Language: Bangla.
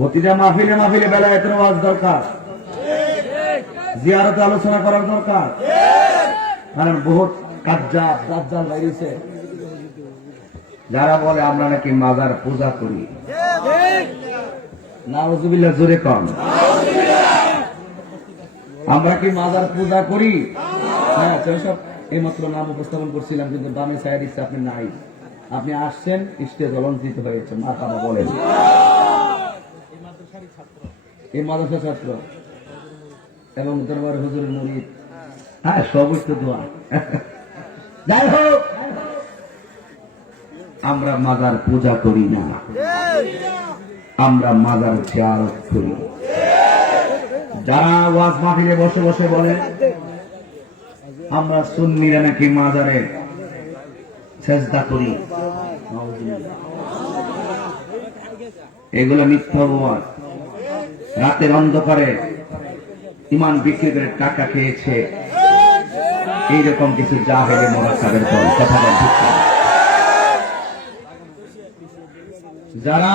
প্রতিটা মাহফিলে মাহফিলে বেলায়েতের ওয়াজ দরকার। জিয়ারতে আলোচনা করার দরকার। কারণ বহুত কাজ্জা বাইরেছে। যারা বলে আমরা নাকি মাজার পূজা করি। নাউজুবিল্লাহ, জোরে কম আমরা কি মাজার পূজা করি? হ্যাঁ সব এইমাত্র নাম উপস্থাপন করছিলাম, কিন্তু সাইড দিচ্ছে আপনি নাই। আপনি আসছেন, স্টেজ অলঙ্কৃত হয়েছে তারা বলেন। এই মাদ্রাসা ছাত্র এবং দরবার মরিদ। হ্যাঁ সবই তো দোয়া। যাই হোক, আমরা মাজার পূজা করি না। আমরা করি। যারা ওয়াজ মাহফিলে বসে বসে বলে, আমরা সুন্নিরা নাকি মাজারে চেষ্টা করি। এগুলো মিথ্যা অপবাদ রাতের অন্ধকারে ইমান বিক্রি করে টাকা খেয়েছে এইরকম কিছু যা হেলে মোরা তাদের দল কথা। যারা